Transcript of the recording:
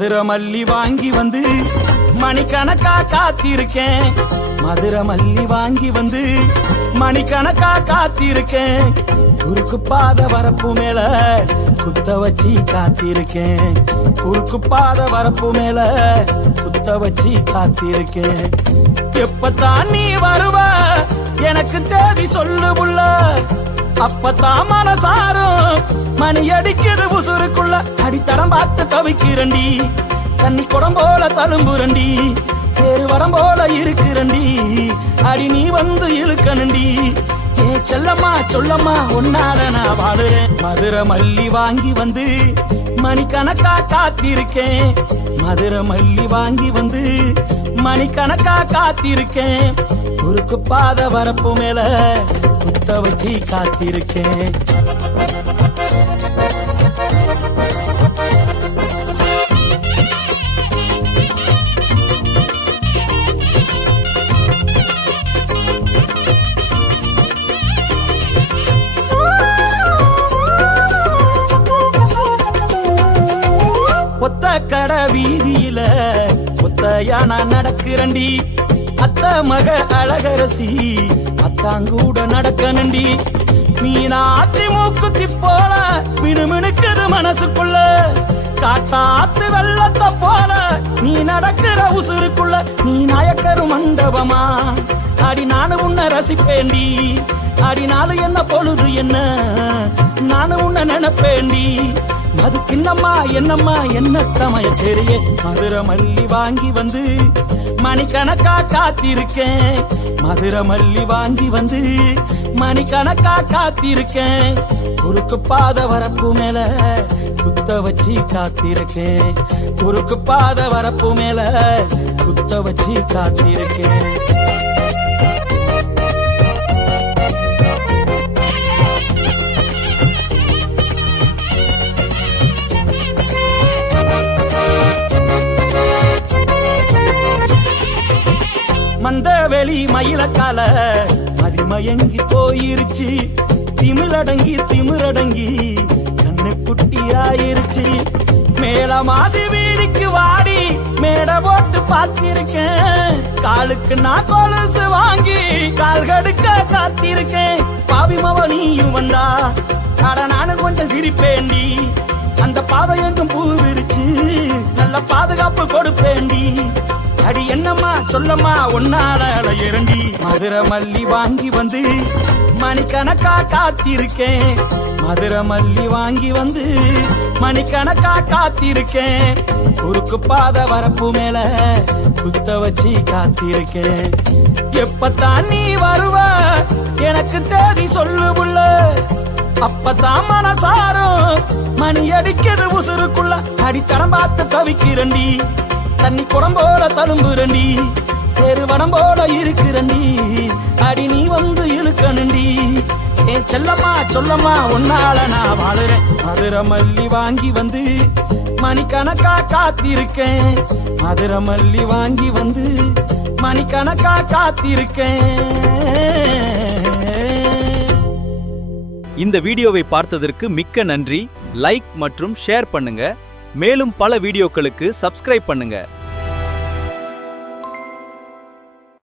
மதுரை மல்லி வாங்கி வந்து மணிக்கணக்கா காத்திருக்கேன். மதுரை மல்லி வாங்கி வந்து மணிக்கணக்கா காத்திருக்கேன். குறுக்கு பாத வரப்பு மேல குத்த வச்சு காத்திருக்கேன். குறுக்கு பாத வரப்பு மேல குத்த வச்சு காத்திருக்கேன். எப்பத்தான் நீ வருவ எனக்கு தேதி சொல்லு புள்ள. அப்பத்தான் மனசாரும் மணி அடிக்குது உசுருக்குள்ள. அடித்தடம் பார்த்து தவிக்கிறண்டி, தண்ணி குடம் போல தழும்புரண்டி, தேரு வரம் போல இருக்குரண்டி. அடி நீ வந்து இழுக்கணுண்டி. ஏ செல்லம்மா சொல்லம்மா உன்னால நான் வாழுறேன். மதுரை மல்லி வாங்கி வந்து மணிக்கணக்கா காத்திருக்கேன். மதுரை மல்லி வாங்கி வந்து மணிக்கணக்கா காத்திருக்கேன். குறுக்கு பாத வரப்பு மேல குத்த வச்சு காத்திருக்கேன். ஒத்த கடை வீதியில ஒத்தையா நான் நடக்கிறண்டி. அத்த மக அழகரசி அத்தாங்கூட நடக்கணுண்டி. மீனாத்தி மூக்குத்தி போல மினுமினுக்குது மனசுக்குள்ள. காட்டாத்து வெள்ளத்தை போல நீ நடக்கிற உசுருக்குள்ள. நீ நாயக்கரு மண்டபமா அடி நானு உன்னை ரசிப்பேண்டி. அடி நாலு என்ன பொழுது என்ன நானு உன்னை நினைப்பேண்டி. அது கிண்ணம்மா என்னம்மா என்ன தமைய தெரிய. மதுரை மல்லி வாங்கி வந்து மணிக்கணக்கா காத்திருக்கேன். மதுரை மல்லி வாங்கி வந்து மணிக்கணக்கா காத்திருக்கேன். குறுக்கு பாத வரப்பு மேல குத்த வச்சு காத்திருக்கேன். குறுக்கு பாத வரப்பு மேல குத்த வச்சு காத்திருக்கேன். மந்தவெளி மயிலக்கால மதிமயங்கி போயிருச்சு. திமிழடங்கி திமிரடங்கி கண்ணு குட்டியாயிருச்சு. மேல மாசி வீதிக்கு வாடி மேட போட்டு பார்த்திருக்கேன். காலுக்கு நான் கொலுசு வாங்கி கால் கடுக்க காத்திருக்கேன். பாவிமவ நீயும் வந்தா அட நானும் கொஞ்சம் சிரிப்பேண்டி. அந்த பாதை எங்கும் பூ விரிச்சு நல்ல பாதுகாப்பு கொடுப்பேண்டி. அடி என்னம்மா சொல்லம்மா உன்னால இரண்டி. மதுரை மல்லி வாங்கி வந்து மணிக்கணக்கா காத்திருக்கேன். மதுரை மல்லி வாங்கி வந்து மணிக்கணக்கா காத்திருக்கேன். குறுக்கு பாத வரப்பு மேல குத்த வச்சு காத்திருக்கேன். எப்பத்தான் நீ வருவ எனக்கு தேதி சொல்லு புள்ள. அப்பத்தான் மனசாரும் மணி அடிக்குது உசுருக்குள்ள. அடித்தடம் பார்த்து தவிக்கிறண்டி, தண்ணி குடம் போல தழும்புரண்டி, தேரு வடம் போல இருக்குரண்டி. அடி நீ வந்து இழுக்கணுண்டி. ஏன் செல்லம்மா சொல்லம்மா உன்னால நான் வாழுறேன். மதுரை மல்லி வாங்கி வந்து மணிக்கணக்கா காத்திருக்கேன். மதுரை மல்லி வாங்கி வந்து மணிக்கணக்கா காத்திருக்கேன். இந்த வீடியோவை பார்த்ததற்கு மிக்க நன்றி. லைக் மற்றும் ஷேர் பண்ணுங்க. மேலும் பல வீடியோக்களுக்கு சப்ஸ்கிரைப் பண்ணுங்க.